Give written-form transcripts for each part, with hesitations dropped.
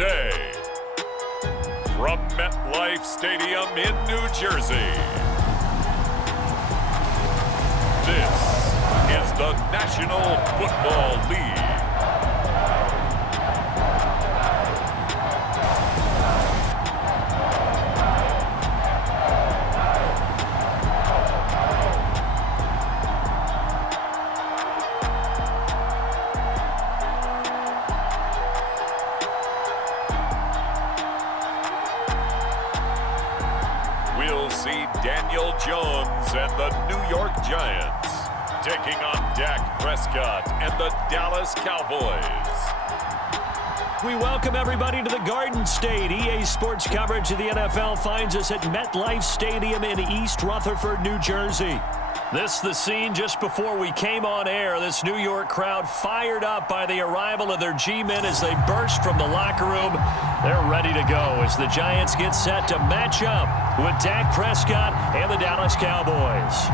today, from MetLife Stadium in New Jersey, this is the National Football League. We'll see Daniel Jones and the New York Giants taking on Dak Prescott and the Dallas Cowboys. We welcome everybody to the Garden State. EA Sports coverage of the NFL finds us at MetLife Stadium in East Rutherford, New Jersey. This is the scene just before we came on air. This New York crowd fired up by the arrival of their G-men as they burst from the locker room. They're ready to go as the Giants get set to match up with Dak Prescott and the Dallas Cowboys.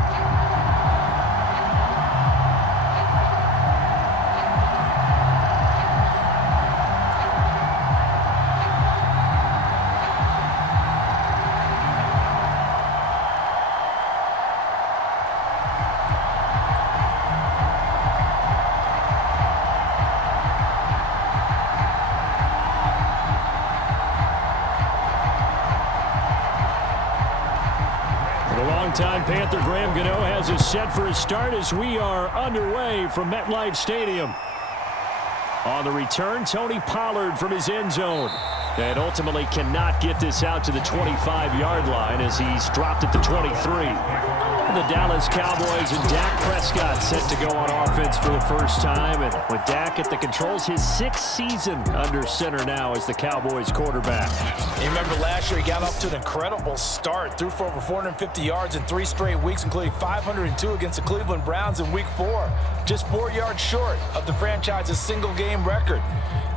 Time Panther Graham Gano has us set for a start as we are underway from MetLife Stadium. On the return, Toney Pollard from his end zone. And ultimately cannot get this out to the 25-yard line as he's dropped at the 23. The Dallas Cowboys and Dak Prescott set to go on offense for the first time. And with Dak at the controls, his 6th season under center now as the Cowboys quarterback. You remember last year he got off to an incredible start. Threw for over 450 yards in 3 straight weeks, including 502 against the Cleveland Browns in Week 4. Just 4 yards short of the franchise's single-game record.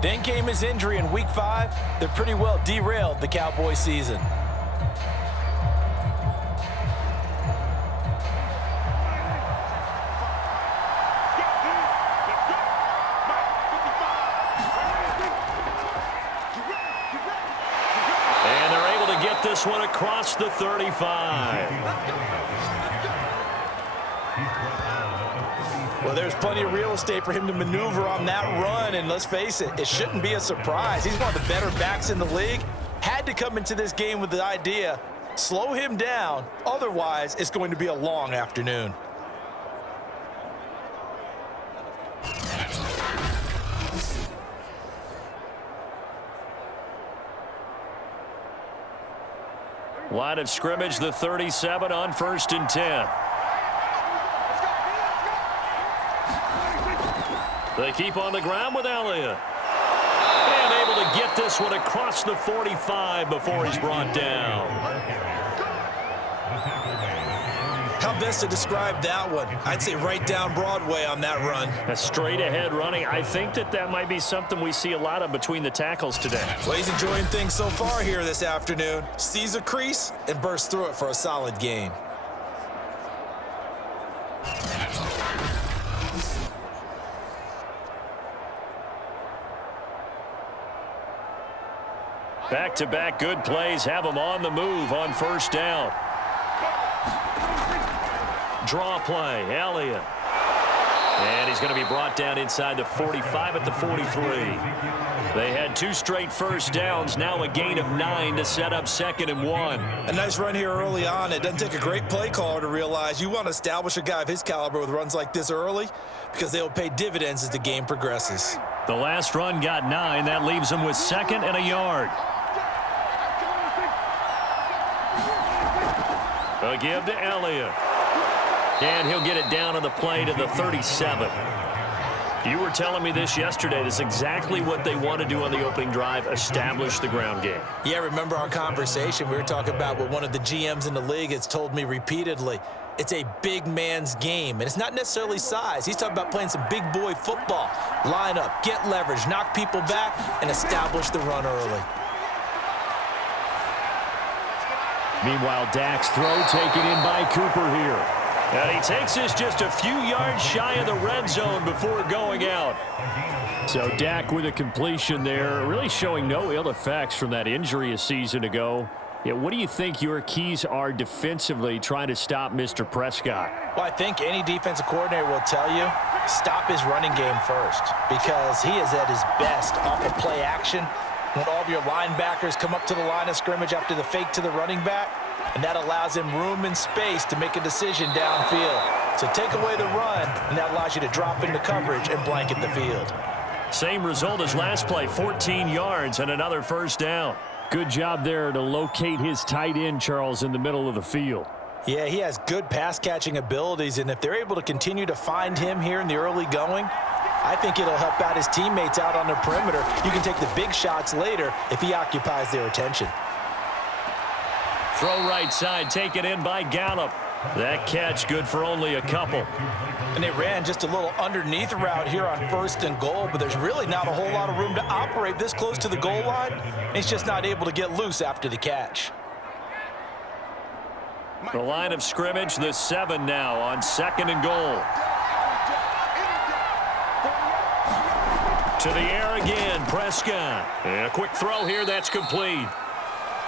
Then came his injury in Week 5 that pretty well derailed the Cowboys season. This one across the 35. Well, there's plenty of real estate for him to maneuver on that run, and let's face it, it shouldn't be a surprise. He's one of the better backs in the league. Had to come into this game with the idea, slow him down, otherwise it's going to be a long afternoon. Line of scrimmage, the 37 on 1st and 10. They keep on the ground with Elliott. And able to get this one across the 45 before he's brought down. How best to describe that one? I'd say right down Broadway on that run. A straight ahead running. I think that might be something we see a lot of between the tackles today. Well, he's enjoying things so far here this afternoon. Sees a crease and bursts through it for a solid gain. Back-to-back good plays have him on the move on 1st down. Draw play, Elliott. And he's going to be brought down inside the 45 at the 43. They had 2 straight 1st downs, now a gain of 9 to set up 2nd and 1. A nice run here early on. It doesn't take a great play caller to realize you want to establish a guy of his caliber with runs like this early because they'll pay dividends as the game progresses. The last run got 9. That leaves him with 2nd and a yard. A give to Elliott. And he'll get it down on the play to the 37. You were telling me this yesterday. This is exactly what they want to do on the opening drive, establish the ground game. Yeah, remember our conversation. We were talking about what one of the GMs in the league has told me repeatedly. It's a big man's game, and it's not necessarily size. He's talking about playing some big boy football. Line up, get leverage, knock people back, and establish the run early. Meanwhile, Dak's throw taken in by Cooper here. And he takes us just a few yards shy of the red zone before going out. So Dak with a completion there, really showing no ill effects from that injury a season ago. Yeah, what do you think your keys are defensively trying to stop Mr. Prescott? Well, I think any defensive coordinator will tell you, stop his running game first, because he is at his best off of play action when all of your linebackers come up to the line of scrimmage after the fake to the running back, and that allows him room and space to make a decision downfield. So take away the run, and that allows you to drop into coverage and blanket the field. Same result as last play, 14 yards and another first down. Good job there to locate his tight end, Charles, in the middle of the field. Yeah, he has good pass-catching abilities, and if they're able to continue to find him here in the early going, I think it'll help out his teammates out on the perimeter. You can take the big shots later if he occupies their attention. Throw right side, taken in by Gallup. That catch good for only a couple. And they ran just a little underneath route here on 1st and goal, but there's really not a whole lot of room to operate this close to the goal line. He's just not able to get loose after the catch. The line of scrimmage, the 7 now on 2nd and goal. To the air again, Prescott. And a quick throw here, that's complete.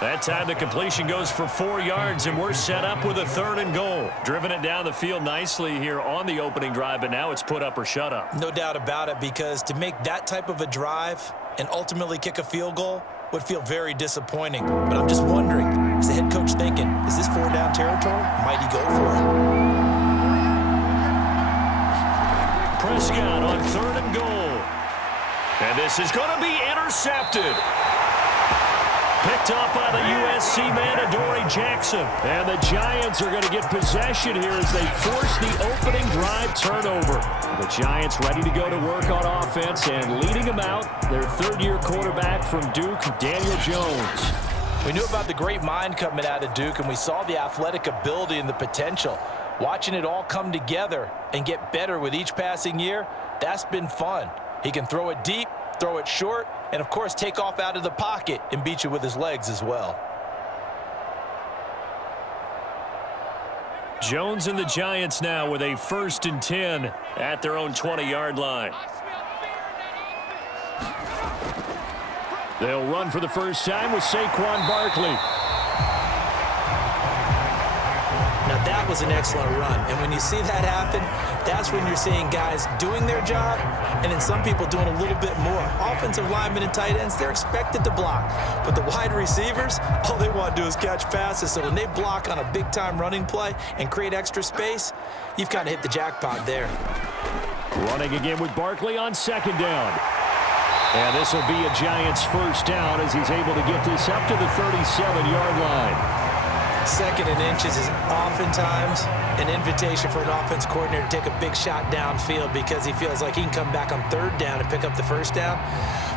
That time the completion goes for 4 yards, and we're set up with a 3rd and goal. Driven it down the field nicely here on the opening drive, but now it's put up or shut up. No doubt about it, because to make that type of a drive and ultimately kick a field goal would feel very disappointing. But I'm just wondering, is the head coach thinking, is this 4-down territory? Might he go for it? Prescott on 3rd and goal. And this is going to be intercepted. Picked up by the USC man, Adoree Jackson. And the Giants are going to get possession here as they force the opening drive turnover. The Giants ready to go to work on offense, and leading them out, their 3rd-year quarterback from Duke, Daniel Jones. We knew about the great mind coming out of Duke, and we saw the athletic ability and the potential. Watching it all come together and get better with each passing year, that's been fun. He can throw it deep, throw it short, and of course take off out of the pocket and beat you with his legs as well. Jones and the Giants now with a 1st and 10 at their own 20-yard line. They'll run for the first time with Saquon Barkley. Now that was an excellent run, and when you see that happen, that's when you're seeing guys doing their job and then some people doing a little bit more. Offensive linemen and tight ends, they're expected to block. But the wide receivers, all they want to do is catch passes. So when they block on a big-time running play and create extra space, you've kind of hit the jackpot there. Running again with Barkley on 2nd down. And this will be a Giants 1st down as he's able to get this up to the 37-yard line. 2nd and inches is oftentimes an invitation for an offense coordinator to take a big shot downfield because he feels like he can come back on 3rd down and pick up the 1st down.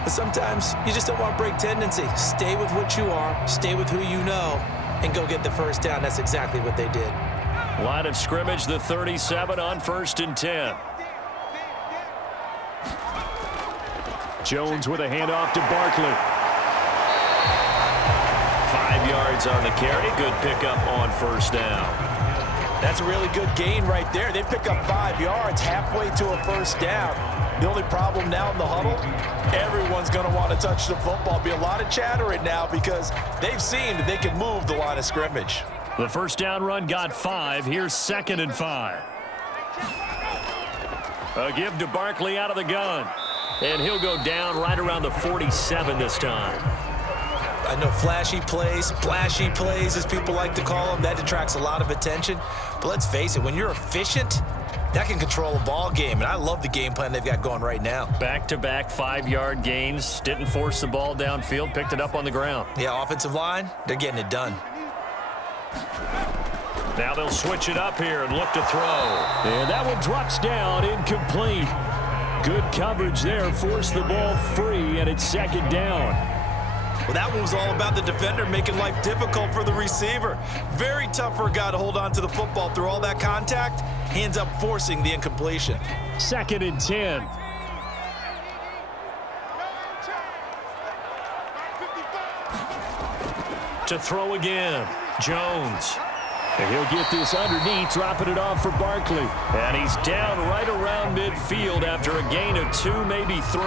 But sometimes you just don't want break tendency. Stay with what you are, stay with who you know, and go get the 1st down. That's exactly what they did. Line of scrimmage, the 37 on 1st and 10. Jones with a handoff to Barkley. 5 yards on the carry. Good pickup on 1st down. That's a really good gain right there. They pick up 5 yards halfway to a 1st down. The only problem now in the huddle, everyone's going to want to touch the football. Be a lot of chattering now because they've seen that they can move the line of scrimmage. The 1st down run got 5. Here's 2nd and 5. A give to Barkley out of the gun. And he'll go down right around the 47 this time. I know flashy plays, splashy plays, as people like to call them, that attracts a lot of attention. But let's face it, when you're efficient, that can control a ball game. And I love the game plan they've got going right now. Back-to-back 5-yard gains. Didn't force the ball downfield. Picked it up on the ground. Yeah, offensive line, they're getting it done. Now they'll switch it up here and look to throw. And that one drops down, incomplete. Good coverage there. Forced the ball free, and it's 2nd down. Well, that one was all about the defender making life difficult for the receiver. Very tough for a guy to hold on to the football through all that contact. He ends up forcing the incompletion. 2nd and 10. To throw again. Jones. And he'll get this underneath, dropping it off for Barkley. And he's down right around midfield after a gain of 2, maybe 3.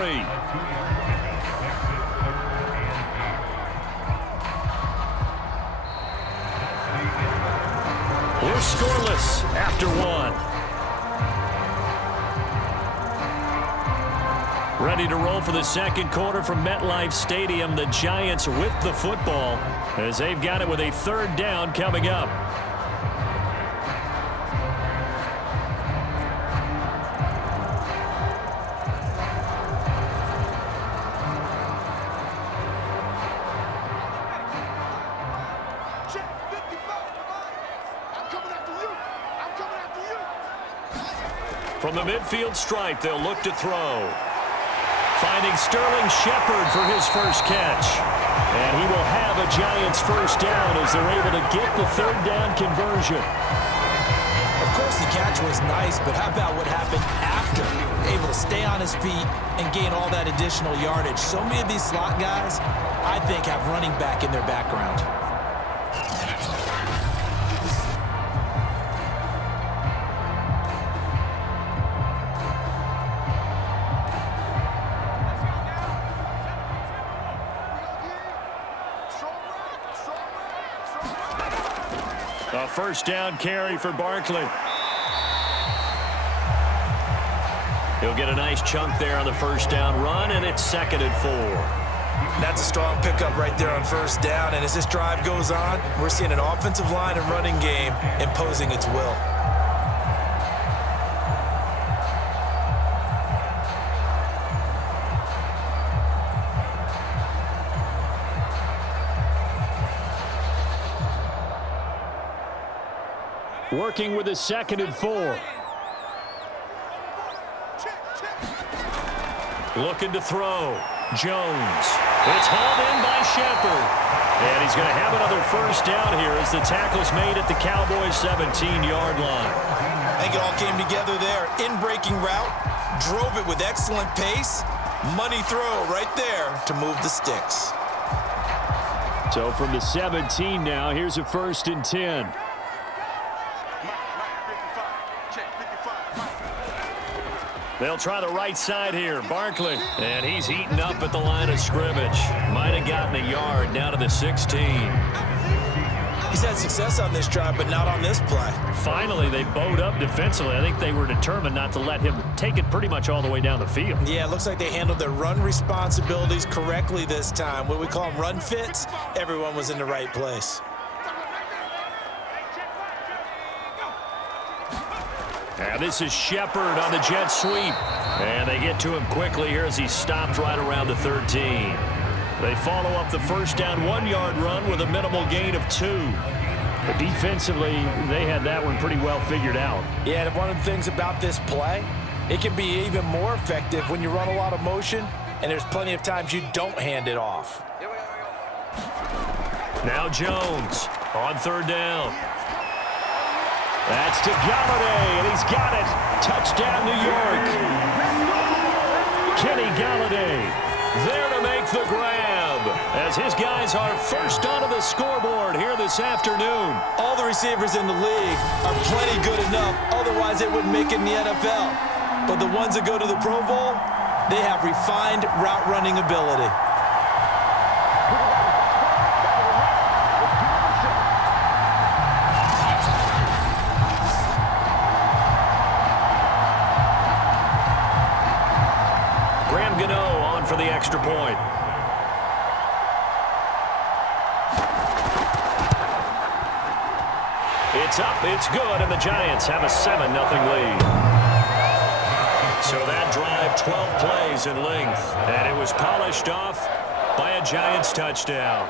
We're scoreless after 1. Ready to roll for the second quarter from MetLife Stadium. The Giants with the football as they've got it with a 3rd down coming up. From the midfield stripe, they'll look to throw. Finding Sterling Shepard for his first catch. And he will have a Giants first down as they're able to get the 3rd down conversion. Of course, the catch was nice, but how about what happened after? Able to stay on his feet and gain all that additional yardage. So many of these slot guys, I think, have running back in their background. A first down carry for Barkley. He'll get a nice chunk there on the first down run, and it's 2nd and 4. That's a strong pickup right there on first down, and as this drive goes on, we're seeing an offensive line and running game imposing its will. Working with a 2nd and 4. Looking to throw. Jones. It's hauled in by Shepard. And he's going to have another first down here as the tackle's made at the Cowboys' 17-yard line. I think it all came together there. In-breaking route. Drove it with excellent pace. Money throw right there to move the sticks. So from the 17 now, here's a 1st and 10. They'll try the right side here. Barkley. And he's eaten up at the line of scrimmage. Might have gotten a yard down to the 16. He's had success on this drive, but not on this play. Finally, they bowed up defensively. I think they were determined not to let him take it pretty much all the way down the field. Yeah, it looks like they handled their run responsibilities correctly this time. What we call them run fits, everyone was in the right place. And this is Shepard on the jet sweep. And they get to him quickly here as he stopped right around the 13. They follow up the first down 1-yard run with a minimal gain of 2. But defensively, they had that one pretty well figured out. Yeah, and one of the things about this play, it can be even more effective when you run a lot of motion, and there's plenty of times you don't hand it off. Now Jones on 3rd down. That's to Golladay, and he's got it. Touchdown, New York. Kenny Golladay there to make the grab as his guys are first onto the scoreboard here this afternoon. All the receivers in the league are plenty good enough, otherwise they wouldn't make it in the NFL. But the ones that go to the Pro Bowl, they have refined route running ability. For the extra point. It's up, it's good, and the Giants have a 7-0 lead. So that drive, 12 plays in length, and it was polished off by a Giants touchdown.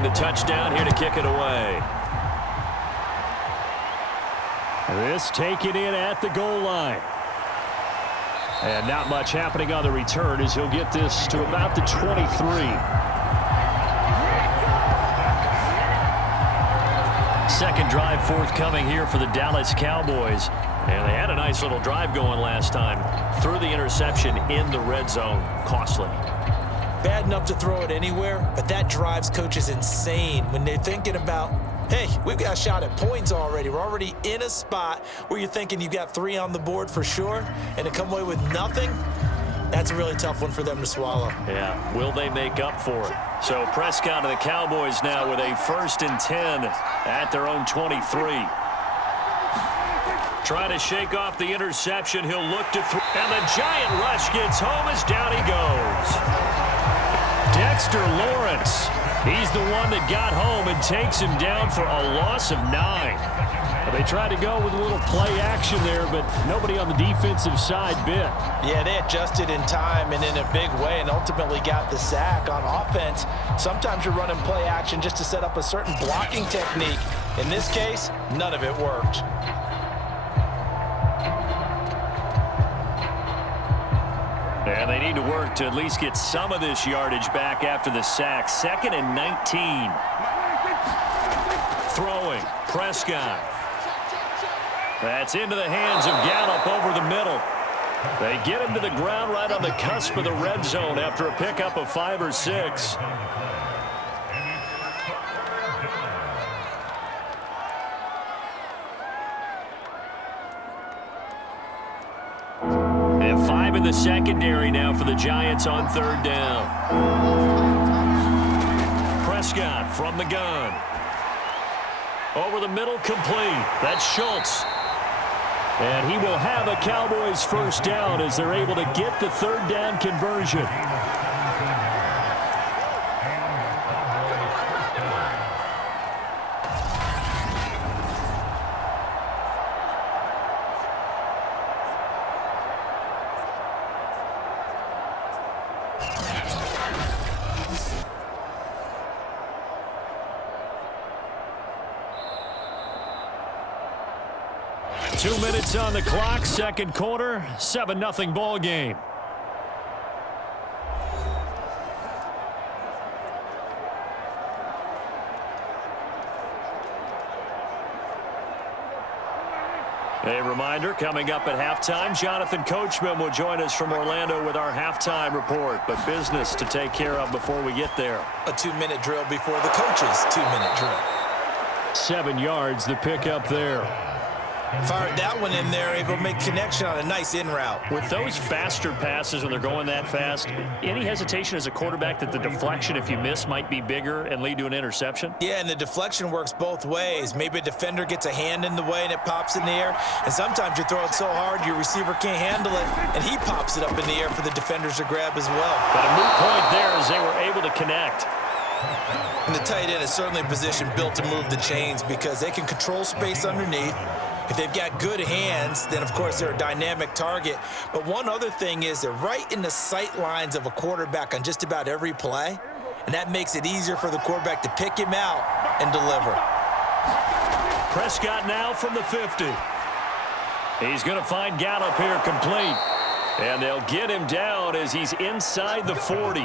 getting the touchdown here to kick it away. This taken in at the goal line. And not much happening on the return as he'll get this to about the 23. Second drive forthcoming here for the Dallas Cowboys. And they had a nice little drive going last time. Threw the interception in the red zone. Costly. Bad enough to throw it anywhere, but that drives coaches insane when they're thinking about, hey, we've got a shot at points already. We're already in a spot where you're thinking you've got 3 on the board for sure, and to come away with nothing, that's a really tough one for them to swallow. Yeah, will they make up for it? So Prescott and the Cowboys now with a 1st and 10 at their own 23. Trying to shake off the interception. He'll look to throw. And the giant rush gets home as down he goes. Dexter Lawrence. He's the one that got home and takes him down for a loss of 9. They tried to go with a little play action there, but nobody on the defensive side bit. Yeah, they adjusted in time and in a big way and ultimately got the sack. On offense, sometimes you're running play action just to set up a certain blocking technique. In this case, none of it worked. And they need to work to at least get some of this yardage back after the sack. 2nd and 19. Throwing. Prescott. That's into the hands of Gallup over the middle. They get him to the ground right on the cusp of the red zone after a pickup of 5 or 6. They have 5 in the secondary now for the Giants on 3rd down. Prescott from the gun. Over the middle, complete. That's Schultz. And he will have a Cowboys 1st down as they're able to get the 3rd down conversion. Two minutes on the clock, 2nd quarter, 7-0 ball game. A reminder, coming up at halftime, Jonathan Coachman will join us from Orlando with our halftime report, but business to take care of before we get there. A 2-minute drill before the coach's 2-minute drill. 7 yards, the pickup there. Fired that one in there, able to make connection on a nice in route. With those faster passes when they're going that fast, any hesitation as a quarterback that the deflection, if you miss, might be bigger and lead to an interception? Yeah, and the deflection works both ways. Maybe a defender gets a hand in the way and it pops in the air, and sometimes you throw it so hard your receiver can't handle it, and he pops it up in the air for the defenders to grab as well. But a moot point there as they were able to connect. And the tight end is certainly a position built to move the chains because they can control space underneath. If they've got good hands, then, of course, they're a dynamic target. But one other thing is they're right in the sight lines of a quarterback on just about every play, and that makes it easier for the quarterback to pick him out and deliver. Prescott now from the 50. He's going to find Gallup here complete. And they'll get him down as he's inside the 40.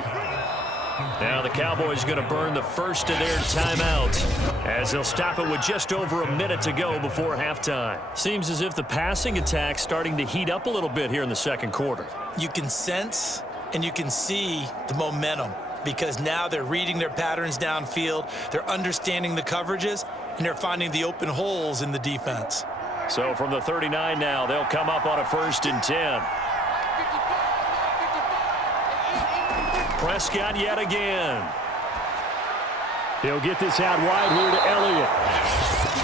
Now the Cowboys going to burn the first of their timeouts as they'll stop it with just over a minute to go before halftime. Seems as if the passing attack's starting to heat up a little bit here in the 2nd quarter. You can sense and you can see the momentum because now they're reading their patterns downfield, they're understanding the coverages, and they're finding the open holes in the defense. So from the 39 now, they'll come up on a 1st and 10. Prescott yet again. He'll get this out wide here to Elliott.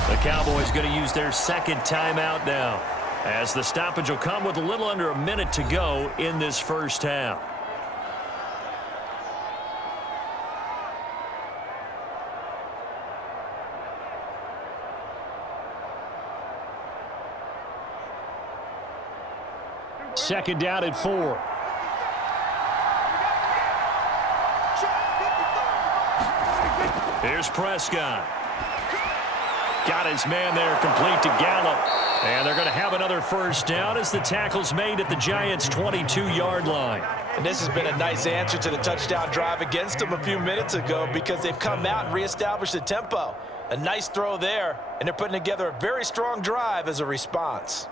The Cowboys going to use their 2nd timeout now as the stoppage will come with a little under a minute to go in this 1st half. Second down at 4. Here's Prescott. Got his man there complete to Gallup. And they're going to have another first down as the tackle's made at the Giants' 22-yard line. And this has been a nice answer to the touchdown drive against them a few minutes ago because they've come out and reestablished the tempo. A nice throw there, and they're putting together a very strong drive as a response.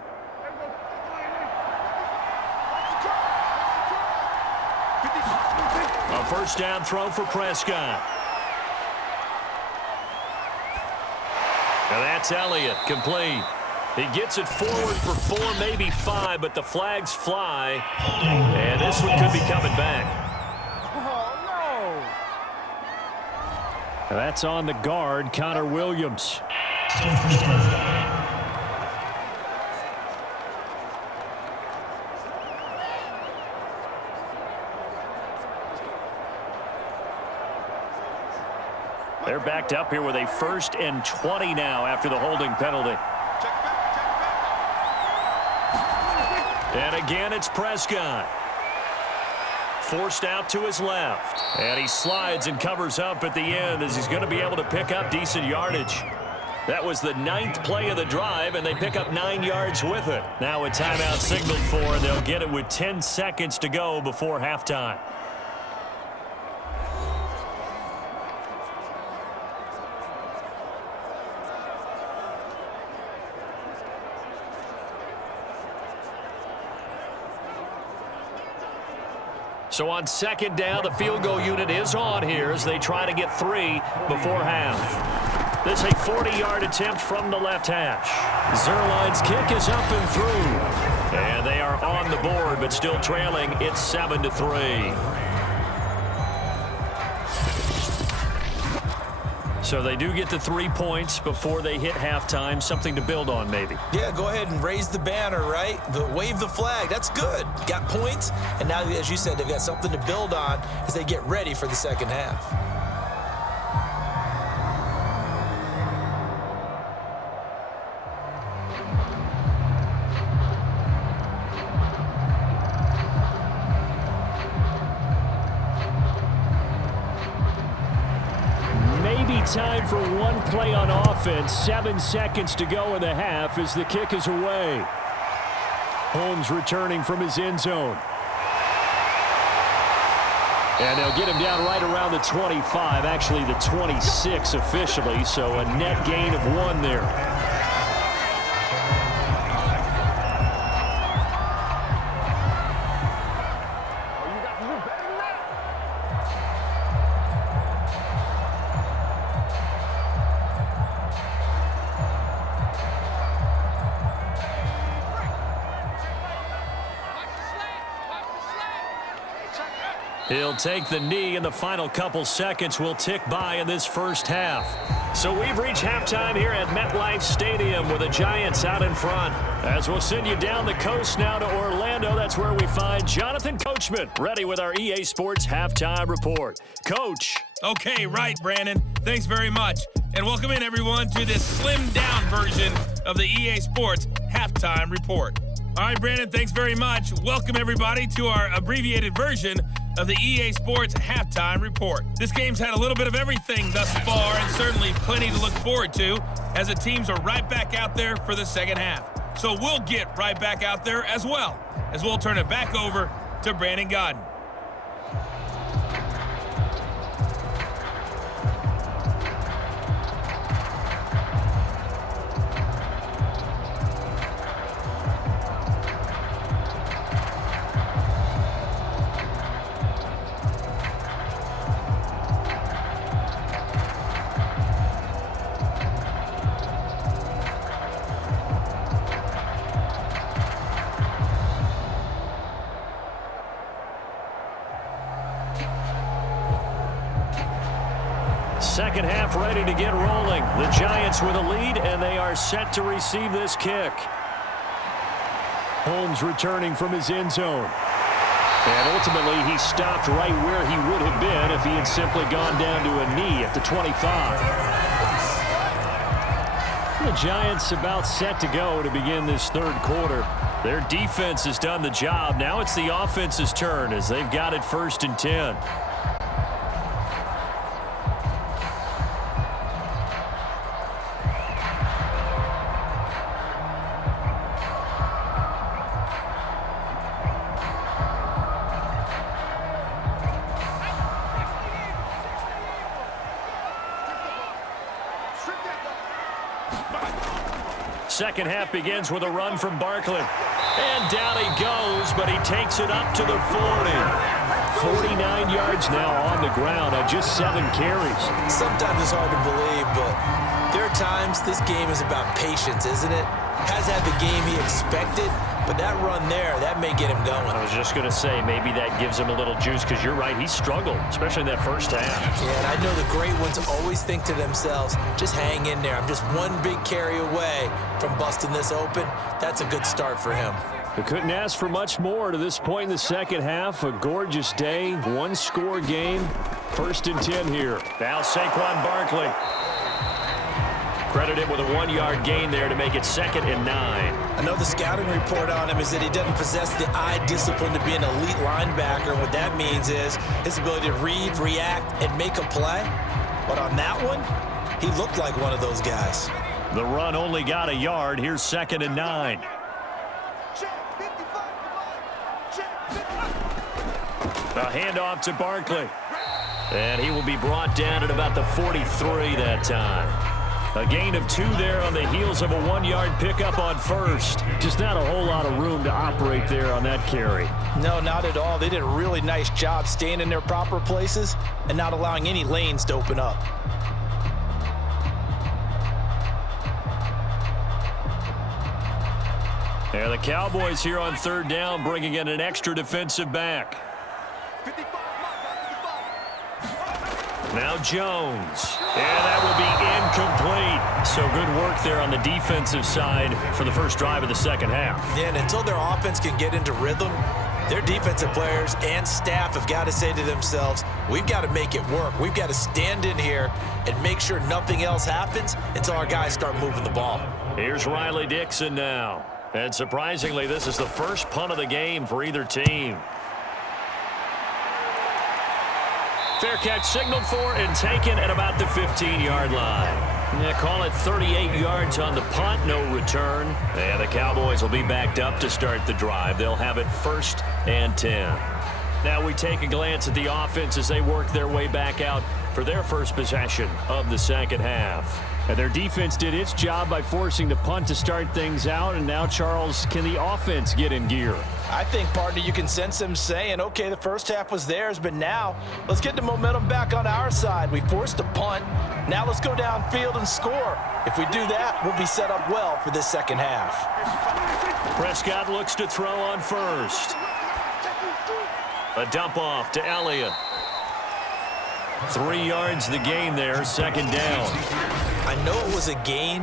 A first down throw for Prescott. And that's Elliott, complete. He gets it forward for 4, maybe 5, but the flags fly. And this one could be coming back. That's on the guard, Connor Williams. They're backed up here with a 1st and 20 now after the holding penalty. And again, it's Prescott. Forced out to his left. And he slides and covers up at the end as he's going to be able to pick up decent yardage. That was the 9th play of the drive, and they pick up 9 yards with it. Now a timeout signaled for, and they'll get it with 10 seconds to go before halftime. So on 2nd down, the field goal unit is on here as they try to get 3 before half. This is a 40-yard attempt from the left hash. Zerline's kick is up and through. And they are on the board, but still trailing. It's 7-3. So they do get the 3 points before they hit halftime. Something to build on, maybe. Yeah, go ahead and raise the banner, right? Wave the flag. That's good. Got points, and now, as you said, they've got something to build on as they get ready for the second half. Time for one play on offense. 7 seconds to go in the half as the kick is away. Holmes returning from his end zone. And they'll get him down right around the 25, actually the 26 officially, so a net gain of 1 there. He'll take the knee, and the final couple seconds will tick by in this first half. So we've reached halftime here at MetLife Stadium with the Giants out in front. As we'll send you down the coast now to Orlando, that's where we find Jonathan Coachman ready with our EA Sports Halftime Report. Coach. Okay, right, Brandon. Thanks very much. And welcome in, everyone, to this slimmed-down version of the EA Sports Halftime Report. All right, Brandon, thanks very much. Welcome, everybody, to our abbreviated version of the EA Sports Halftime Report. This game's had a little bit of everything thus far, and certainly plenty to look forward to as the teams are right back out there for the second half. So we'll get right back out there as well, as we'll turn it back over to Brandon Godden. Second half ready to get rolling. The Giants with a lead, and they are set to receive this kick. Holmes returning from his end zone. And ultimately, he stopped right where he would have been if he had simply gone down to a knee at the 25. The Giants about set to go to begin this third quarter. Their defense has done the job. Now it's the offense's turn as they've got it 1st and 10. second half begins with a run from Barkley. And down he goes, but he takes it up to the 40. 49 yards now on the ground on just 7 carries. Sometimes it's hard to believe, but there are times this game is about patience, isn't it? Hasn't had the game he expected, but that run there, that may get him going. I was just going to say, maybe that gives him a little juice, because you're right, he struggled, especially in that first half. Yeah, and I know the great ones always think to themselves, just hang in there. I'm just one big carry away from busting this open. That's a good start for him. We couldn't ask for much more to this point in the second half. A gorgeous day, one-score game. 1st and 10 here. Now Saquon Barkley. Credited with a 1-yard gain there to make it 2nd and 9. I know the scouting report on him is that he doesn't possess the eye discipline to be an elite linebacker. What that means is his ability to read, react, and make a play. But on that one, he looked like one of those guys. The run only got a yard. Here's 2nd and 9. A handoff to Barkley. And he will be brought down at about the 43 that time. A gain of 2 there on the heels of a 1-yard pickup on first. Just not a whole lot of room to operate there on that carry. No, not at all. They did a really nice job staying in their proper places and not allowing any lanes to open up. And the Cowboys here on 3rd down, bringing in an extra defensive back. Now Jones. And that will be incomplete. So good work there on the defensive side for the first drive of the second half. Yeah, and until their offense can get into rhythm, their defensive players and staff have got to say to themselves, we've got to make it work. We've got to stand in here and make sure nothing else happens until our guys start moving the ball. Here's Riley Dixon now. And surprisingly, this is the first punt of the game for either team. Fair catch signaled for and taken at about the 15-yard line. Yeah, call it 38 yards on the punt, no return. And the Cowboys will be backed up to start the drive. They'll have it 1st and 10. Now we take a glance at the offense as they work their way back out for their first possession of the second half. And their defense did its job by forcing the punt to start things out. And now, Charles, can the offense get in gear? I think, partner, you can sense them saying, okay, the first half was theirs, but now let's get the momentum back on our side. We forced a punt. Now let's go downfield and score. If we do that, we'll be set up well for this second half. Prescott looks to throw on first. A dump off to Elliott. 3 yards the gain there, 2nd down. I know it was a gain,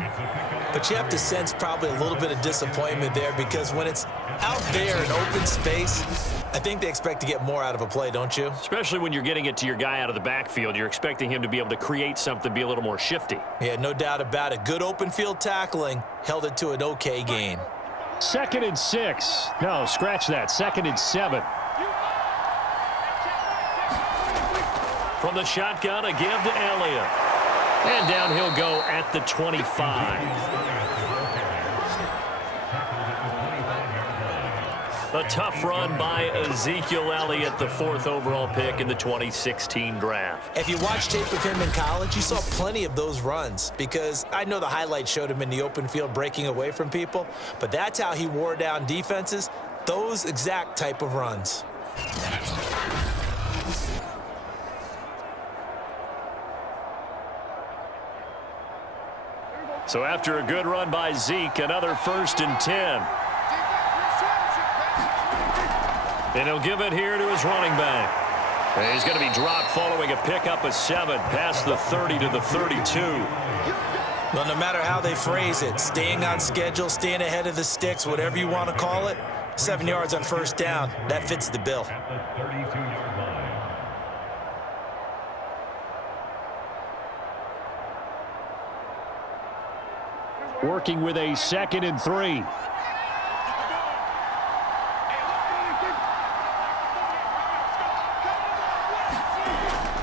but you have to sense probably a little bit of disappointment there, because when it's out there in open space, I think they expect to get more out of a play, don't you? Especially when you're getting it to your guy out of the backfield. You're expecting him to be able to create something, be a little more shifty. Yeah, no doubt about it. Good open field tackling held it to an okay gain. 2nd and 6. No, scratch that. 2nd and 7. From the shotgun, a give to Elliott. And down he'll go at the 25. A tough run by Ezekiel Elliott, the 4th overall pick in the 2016 draft. If you watch tape of him in college, you saw plenty of those runs, because I know the highlights showed him in the open field breaking away from people, but that's how he wore down defenses, those exact type of runs. So after a good run by Zeke, another 1st and 10. And he'll give it here to his running back. And he's going to be dropped following a pickup of 7 past the 30 to the 32. Well, no matter how they phrase it, staying on schedule, staying ahead of the sticks, whatever you want to call it, 7 yards on 1st down, that fits the bill. Working with a 2nd and 3.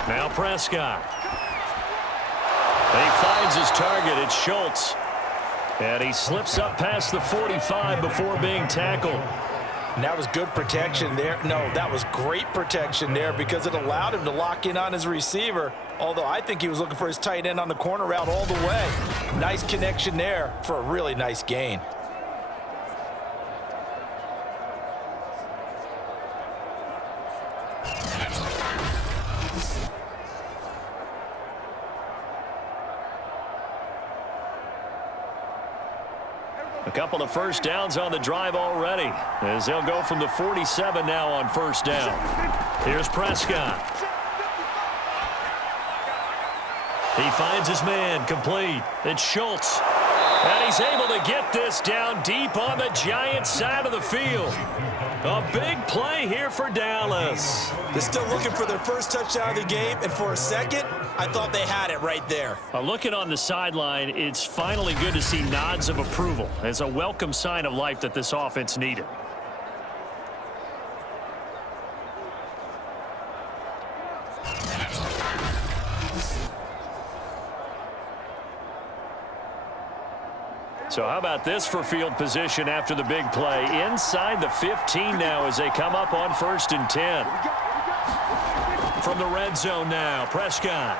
Now Prescott. He finds his target. It's Schultz. And he slips up past the 45 before being tackled. And that was good protection there. No, that was great protection there because it allowed him to lock in on his receiver, although I think he was looking for his tight end on the corner route all the way. Nice connection there for a really nice gain. A couple of first downs on the drive already, as they'll go from the 47 now on first down. Here's Prescott. He finds his man, complete. It's Schultz. And he's able to get this down deep on the Giants side of the field. A big play here for Dallas. They're still looking for their first touchdown of the game, and for a second, I thought they had it right there. Looking on the sideline, it's finally good to see nods of approval as a welcome sign of life that this offense needed. So how about this for field position after the big play? Inside the 15 now as they come up on 1st and 10. From the red zone now, Prescott.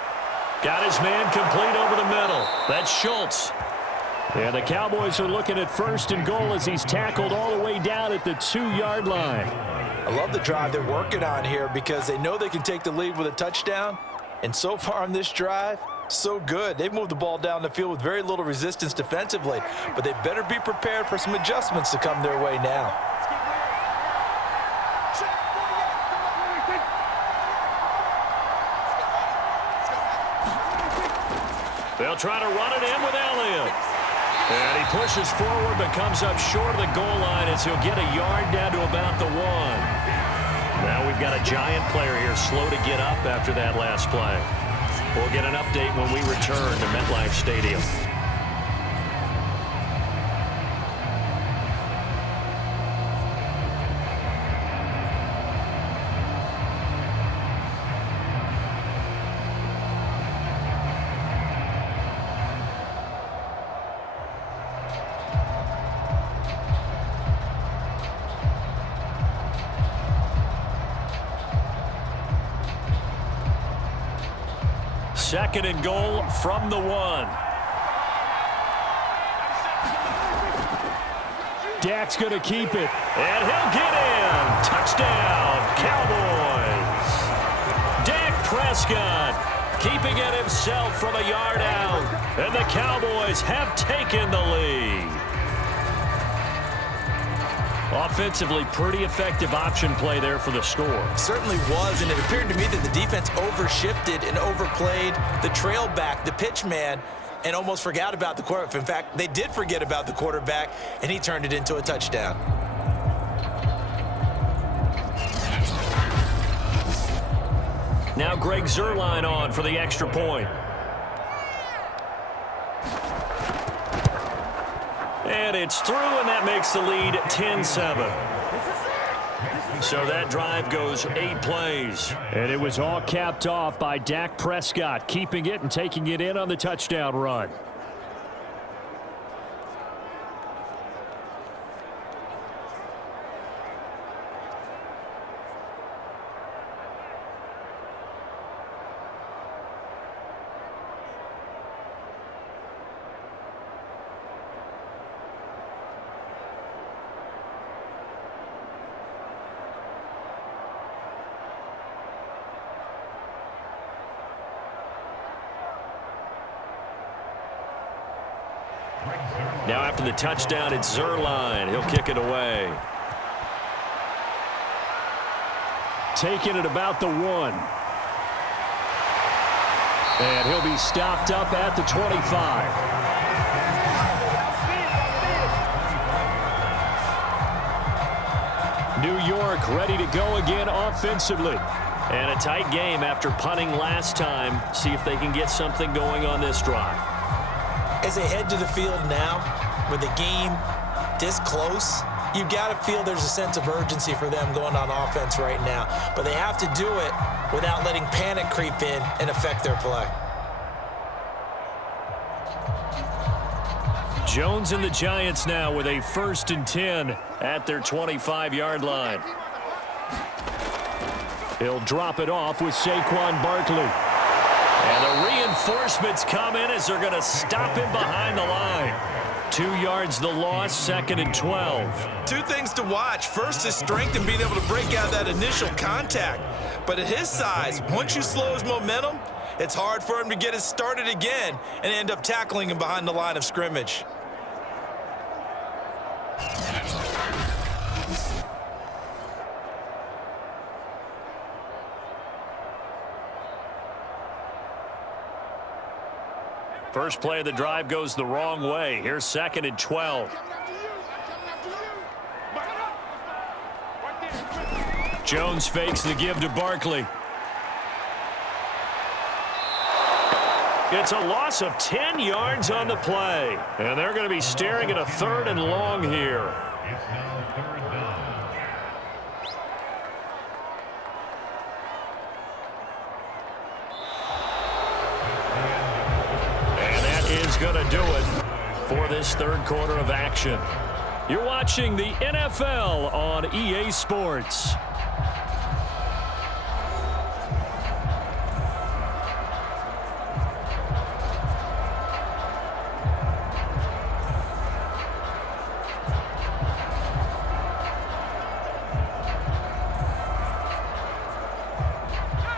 Got his man complete over the middle. That's Schultz. And the Cowboys are looking at 1st and goal as he's tackled all the way down at the 2-yard line. I love the drive they're working on here because they know they can take the lead with a touchdown. And so far on this drive, so good. They've moved the ball down the field with very little resistance defensively, but they better be prepared for some adjustments to come their way now. They'll try to run it in with Elliott. And he pushes forward but comes up short of the goal line as he'll get a yard down to about the 1. Now we've got a Giant player here slow to get up after that last play. We'll get an update when we return to MetLife Stadium. Second and goal from the 1. Dak's going to keep it. And he'll get in. Touchdown, Cowboys. Dak Prescott keeping it himself from a yard out. And the Cowboys have taken the lead. Offensively, pretty effective option play there for the score. Certainly was, and it appeared to me that the defense overshifted and overplayed the trail back, the pitch man, and almost forgot about the quarterback. In fact, they did forget about the quarterback, and he turned it into a touchdown. Now Greg Zuerlein on for the extra point. And it's through, and that makes the lead 10-7. So that drive goes 8 plays. And it was all capped off by Dak Prescott, keeping it and taking it in on the touchdown run. Now after the touchdown, it's Zuerlein. He'll kick it away. Taking it about the 1. And he'll be stopped up at the 25. New York ready to go again offensively. And a tight game after punting last time. See if they can get something going on this drive. As they head to the field now, with the game this close, you've got to feel there's a sense of urgency for them going on offense right now. But they have to do it without letting panic creep in and affect their play. Jones and the Giants now with a 1st and 10 at their 25-yard line. He'll drop it off with Saquon Barkley. And the reinforcements come in as they're going to stop him behind the line. 2 yards the loss, 2nd and 12. Two things to watch. First is strength and being able to break out that initial contact. But at his size, once you slow his momentum, it's hard for him to get it started again and end up tackling him behind the line of scrimmage. First play of the drive goes the wrong way. Here's 2nd and 12. Jones fakes the give to Barkley. It's a loss of 10 yards on the play. And they're going to be staring at a 3rd and long here. It's now 3rd down. And that is going to do it for this 3rd quarter of action. You're watching the NFL on EA Sports.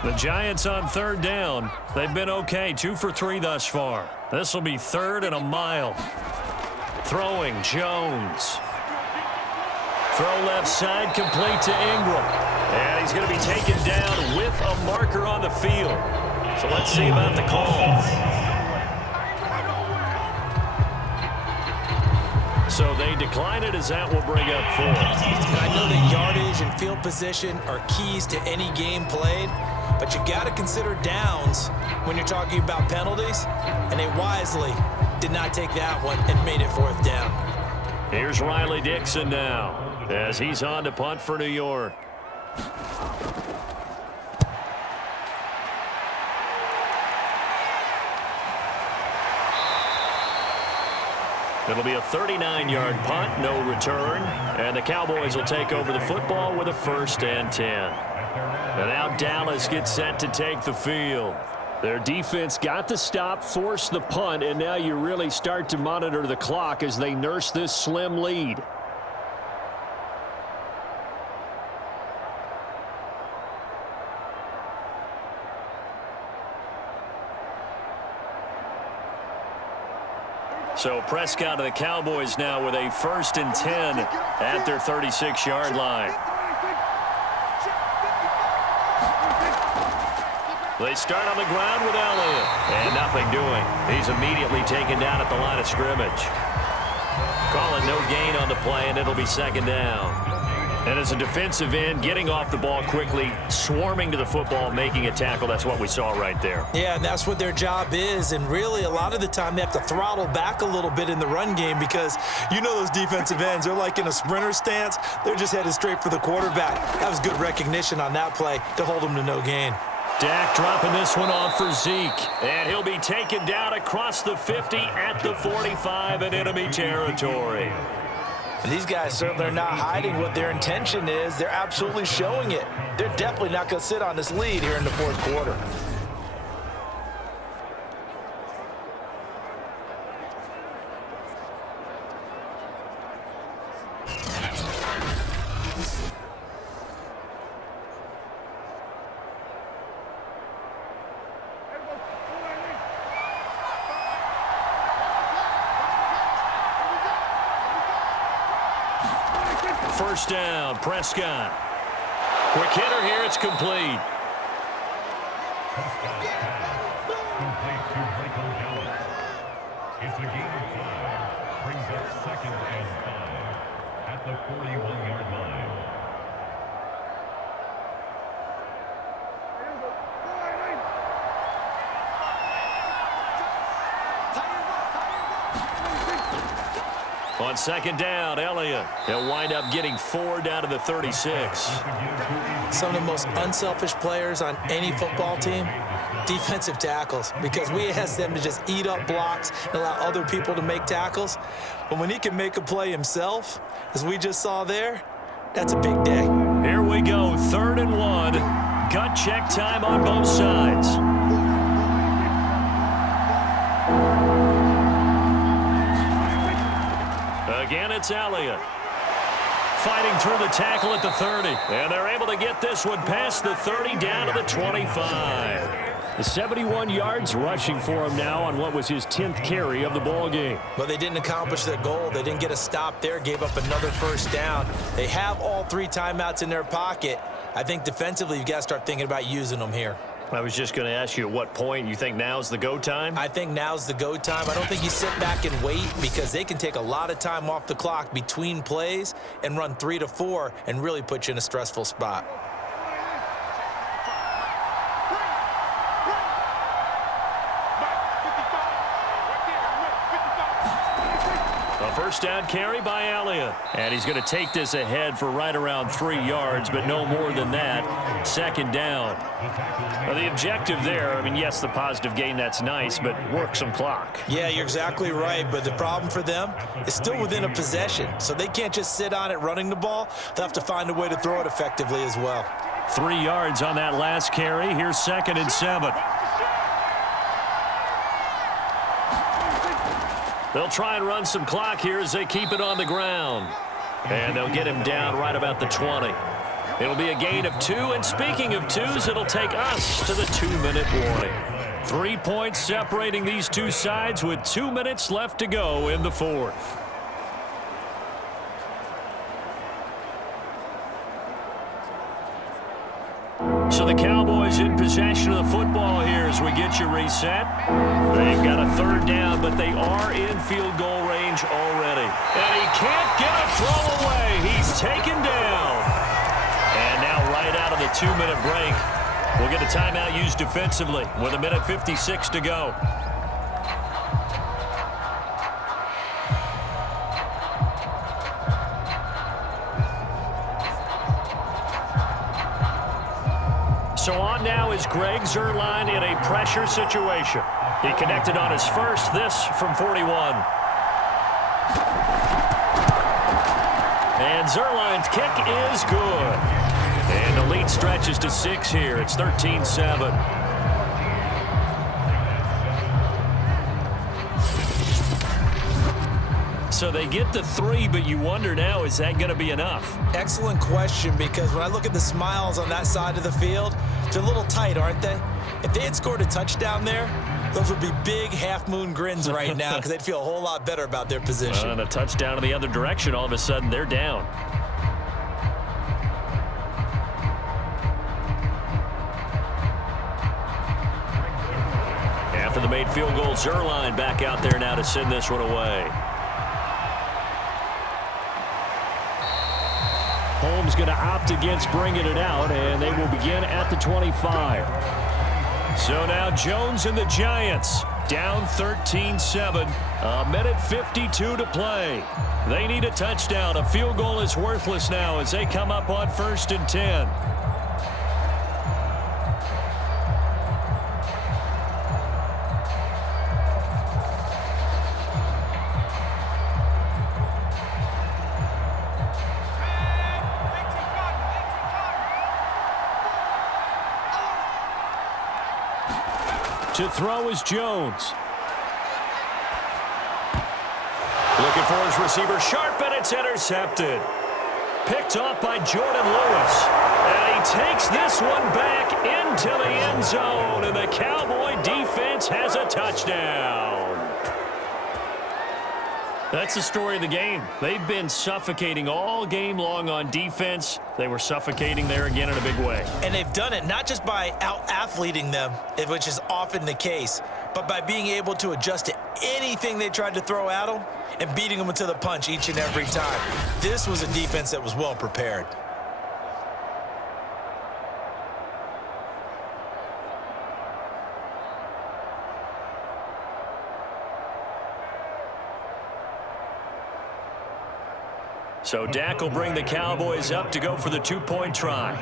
The Giants on 3rd down. They've been okay, 2 for 3 thus far. This will be 3rd and a mile. Throwing Jones. Throw left side, complete to Ingram. And he's going to be taken down with a marker on the field. So let's see about the call. So they decline it as that will bring up 4th. I know that yardage and field position are keys to any game played, but you got to consider downs when you're talking about penalties, and they wisely did not take that one and made it 4th down. Here's Riley Dixon now as he's on to punt for New York. It'll be a 39-yard punt, no return, and the Cowboys will take over the football with a 1st and 10. And now Dallas gets set to take the field. Their defense got the stop, forced the punt, and now you really start to monitor the clock as they nurse this slim lead. So Prescott of the Cowboys now with a 1st and 10 at their 36-yard line. They start on the ground with Elliott. And nothing doing. He's immediately taken down at the line of scrimmage. Calling no gain on the play, and it'll be 2nd down. And as a defensive end, getting off the ball quickly, swarming to the football, making a tackle, that's what we saw right there. Yeah, and that's what their job is. And really, a lot of the time, they have to throttle back a little bit in the run game because you know those defensive ends, they're like in a sprinter stance. They're just headed straight for the quarterback. That was good recognition on that play to hold them to no gain. Dak dropping this one off for Zeke. And he'll be taken down across the 50 at the 45 in enemy territory. And these guys certainly are not hiding what their intention is. They're absolutely showing it. They're definitely not going to sit on this lead here in the 4th quarter. First down, Prescott. Quick hitter here, it's complete. Complete to Michael Gallup. It's a gain of 5. Brings up 2nd and 5 at the 41-yard line. On On second down, Elliott. He'll wind up getting 4 down to the 36. Some of the most unselfish players on any football team, defensive tackles, because we ask them to just eat up blocks and allow other people to make tackles. But when he can make a play himself, as we just saw there, that's a big day. Here we go, 3rd and 1. Gut check time on both sides. Again, it's Elliott. Fighting through the tackle at the 30. And they're able to get this one past the 30 down to the 25. The 71 yards rushing for him now on what was his 10th carry of the ball game. But they didn't accomplish their goal. They didn't get a stop there, gave up another first down. They have all 3 timeouts in their pocket. I think defensively you've got to start thinking about using them here. I was just going to ask you at what point you think now's the go time? I think now's the go time. I don't think you sit back and wait because they can take a lot of time off the clock between plays and run 3 to 4 and really put you in a stressful spot. First down carry by Elliott. And he's going to take this ahead for right around 3 yards, but no more than that. 2nd down. Well, the objective there, I mean, yes, the positive gain, that's nice, but work some clock. Yeah, you're exactly right, but the problem for them is still within a possession, so they can't just sit on it running the ball. They'll have to find a way to throw it effectively as well. 3 yards on that last carry. Here's 2nd and 7. They'll try and run some clock here as they keep it on the ground. And they'll get him down right about the 20. It'll be a gain of 2, and speaking of 2s, it'll take us to the 2-minute warning. 3 points separating these two sides with 2 minutes left to go in the 4th. So the Cowboys in possession of the football here as we get you reset. They've got a 3rd down, but they are in field goal range already. And he can't get a throw away. He's taken down. And now right out of the 2-minute break, we'll get a timeout used defensively with 1:56 to go. So on now is Greg Zuerlein in a pressure situation. He connected on his first, this from 41. And Zuerlein's kick is good. And the lead stretches to 6 here. It's 13-7. So they get the 3, but you wonder now, is that going to be enough? Excellent question, because when I look at the smiles on that side of the field, they're a little tight, aren't they? If they had scored a touchdown there, those would be big half-moon grins right now because they'd feel a whole lot better about their position. And a touchdown in the other direction, all of a sudden they're down. After the made field goal, Zuerlein back out there now to send this one away. Holmes going to opt against bringing it out, and they will begin at the 25. So now Jones and the Giants down 13-7. 1:52 to play. They need a touchdown. A field goal is worthless now as they come up on 1st and 10. To throw is Jones. Looking for his receiver, sharp, and it's intercepted. Picked off by Jordan Lewis. And he takes this one back into the end zone, and the Cowboy defense has a touchdown. That's the story of the game. They've been suffocating all game long on defense. They were suffocating there again in a big way. And they've done it not just by out-athleting them, which is often the case, but by being able to adjust to anything they tried to throw at them and beating them to the punch each and every time. This was a defense that was well prepared. So Dak will bring the Cowboys up to go for the two-point try.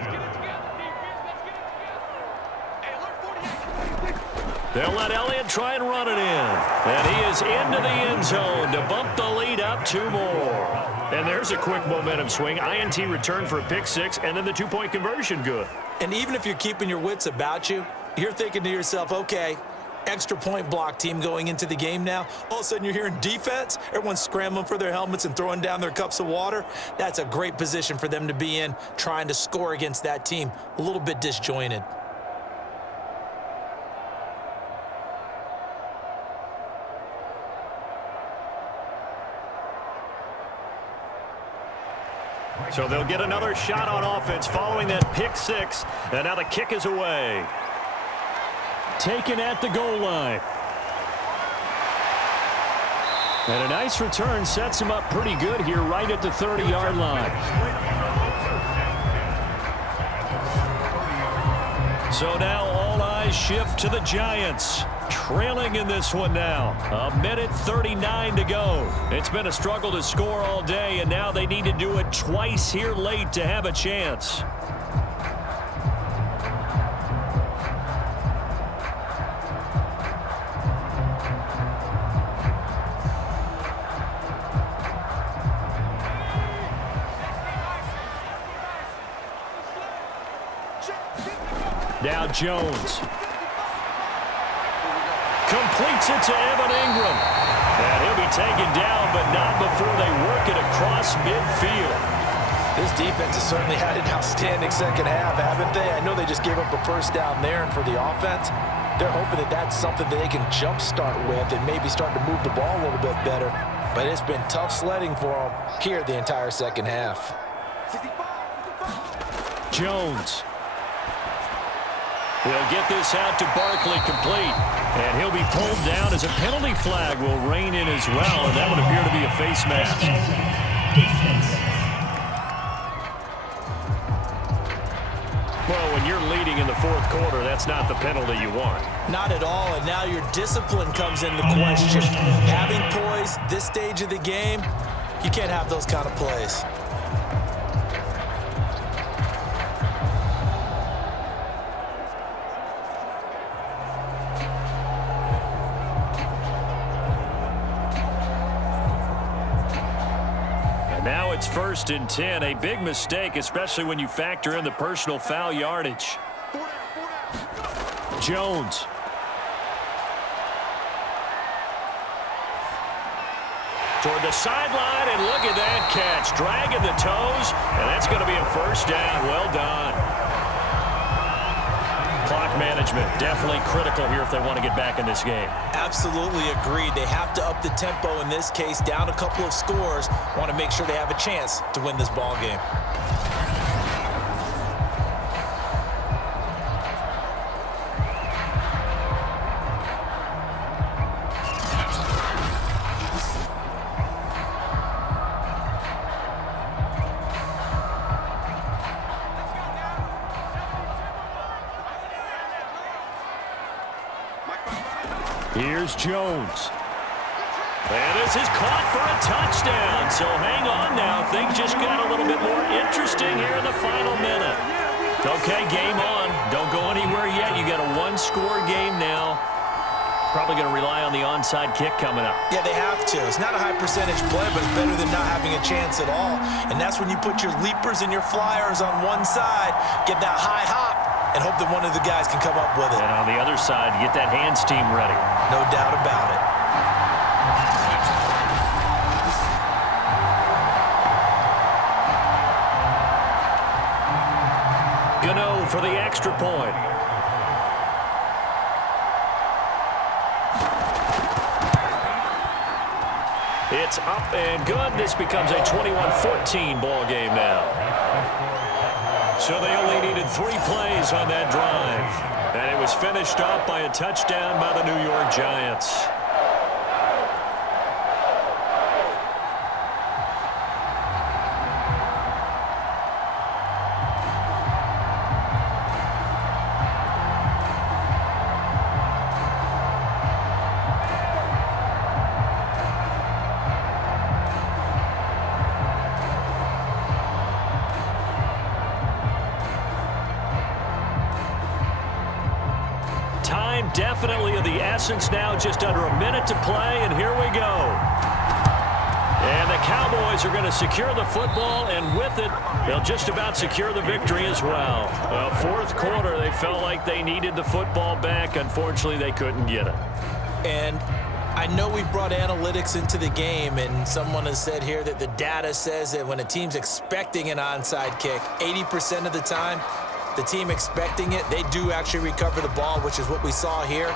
They'll let Elliott try and run it in. And he is into the end zone to bump the lead up 2 more. And there's a quick momentum swing. INT return for a pick 6, and then the two-point conversion good. And even if you're keeping your wits about you, you're thinking to yourself, okay, extra point block team going into the game now. All of a sudden you're hearing defense. Everyone's scrambling for their helmets and throwing down their cups of water. That's a great position for them to be in, trying to score against that team. A little bit disjointed. So they'll get another shot on offense following that pick 6. And now the kick is away. Taken at the goal line. And a nice return sets him up pretty good here right at the 30-yard line. So now all eyes shift to the Giants. Trailing in this one now. 1:39 to go. It's been a struggle to score all day, and now they need to do it twice here late to have a chance. Now Jones. Completes it to Evan Ingram. And he'll be taken down, but not before they work it across midfield. This defense has certainly had an outstanding second half, haven't they? I know they just gave up a first down there, and for the offense, they're hoping that that's something that they can jumpstart with and maybe start to move the ball a little bit better. But it's been tough sledding for them here the entire second half. Jones. He'll get this out to Barkley complete. And he'll be pulled down as a penalty flag will rein in as well. And that would appear to be a face mask. Well, when you're leading in the fourth quarter, that's not the penalty you want. Not at all, and now your discipline comes into question. Having poise this stage of the game, you can't have those kind of plays. Now it's 1st and 10, a big mistake, especially when you factor in the personal foul yardage. Jones. Toward the sideline, and look at that catch. Dragging the toes, and that's going to be a first down. Well done. Clock management, definitely critical here if they want to get back in this game. Absolutely agreed. They have to up the tempo in this case, down a couple of scores. Want to make sure they have a chance to win this ball game. Here's Jones. And this is caught for a touchdown. So hang on now. Things just got a little bit more interesting here in the final minute. Okay, game on. Don't go anywhere yet. You got a one-score game now. Probably going to rely on the onside kick coming up. Yeah, they have to. It's not a high percentage play, but it's better than not having a chance at all. And that's when you put your leapers and your flyers on one side, get that high hop, and hope that one of the guys can come up with it. And on the other side, get that hands team ready. No doubt about it. Gano for the extra point. It's up and good. This becomes a 21-14 ball game now. So they only needed 3 plays on that drive. And it was finished off by a touchdown by the New York Giants. Time definitely of the essence now. Just under a minute to play, and here we go. And the Cowboys are going to secure the football, and with it, they'll just about secure the victory as well. Well, fourth quarter, they felt like they needed the football back. Unfortunately, they couldn't get it. And I know we've brought analytics into the game, and someone has said here that the data says that when a team's expecting an onside kick, 80% of the time, the team expecting it, they do actually recover the ball, which is what we saw here.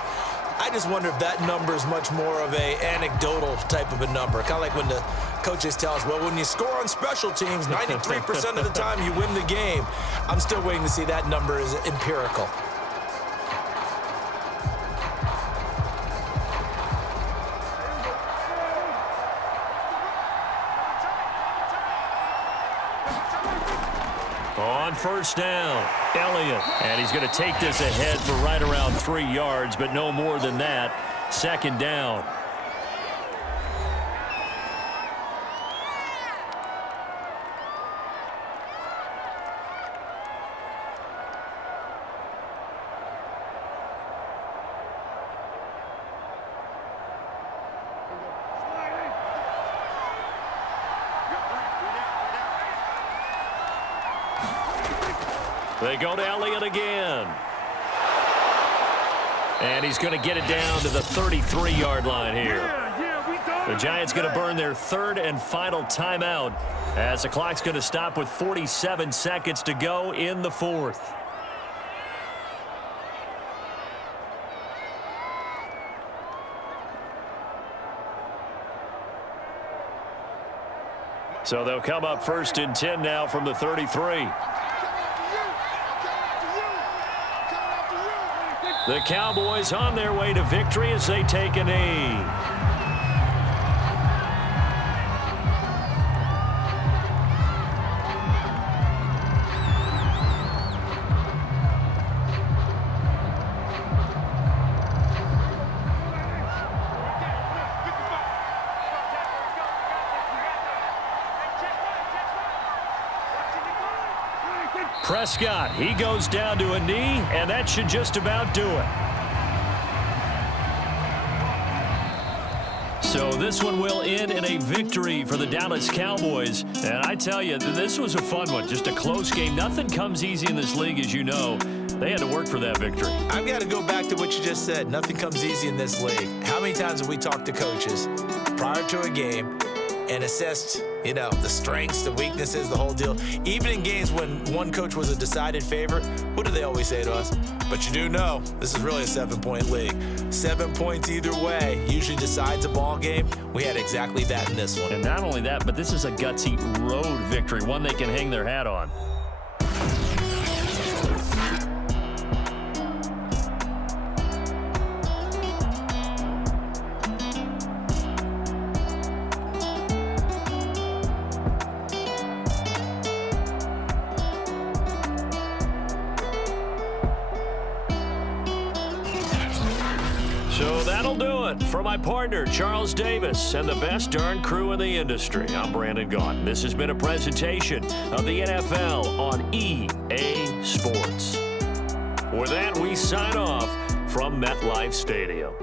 I just wonder if that number is much more of a anecdotal type of a number. Kind of like when the coaches tell us, well, when you score on special teams, 93% of the time you win the game. I'm still waiting to see that number is empirical. On first down, Elliott. And he's going to take this ahead for right around 3 yards, but no more than that. Second down. They go to Elliott again. And he's going to get it down to the 33-yard line here. The Giants going to burn their third and final timeout as the clock's going to stop with 47 seconds to go in the fourth. So they'll come up first and 10 now from the 33. The Cowboys on their way to victory as they take a knee. Prescott, he goes down to a knee, and that should just about do it. So this one will end in a victory for the Dallas Cowboys. And I tell you, this was a fun one, just a close game. Nothing comes easy in this league, as you know. They had to work for that victory. I've got to go back to what you just said. Nothing comes easy in this league. How many times have we talked to coaches prior to a game and assessed, you know, the strengths, the weaknesses, the whole deal? Even in games when one coach was a decided favorite, what do they always say to us? But you do know this is really a 7-point league. 7 points either way usually decides a ball game. We had exactly that in this one. And not only that, but this is a gutsy road victory, one they can hang their hat on. So that'll do it for my partner, Charles Davis, and the best darn crew in the industry. I'm Brandon Gaughan. This has been a presentation of the NFL on EA Sports. With that, we sign off from MetLife Stadium.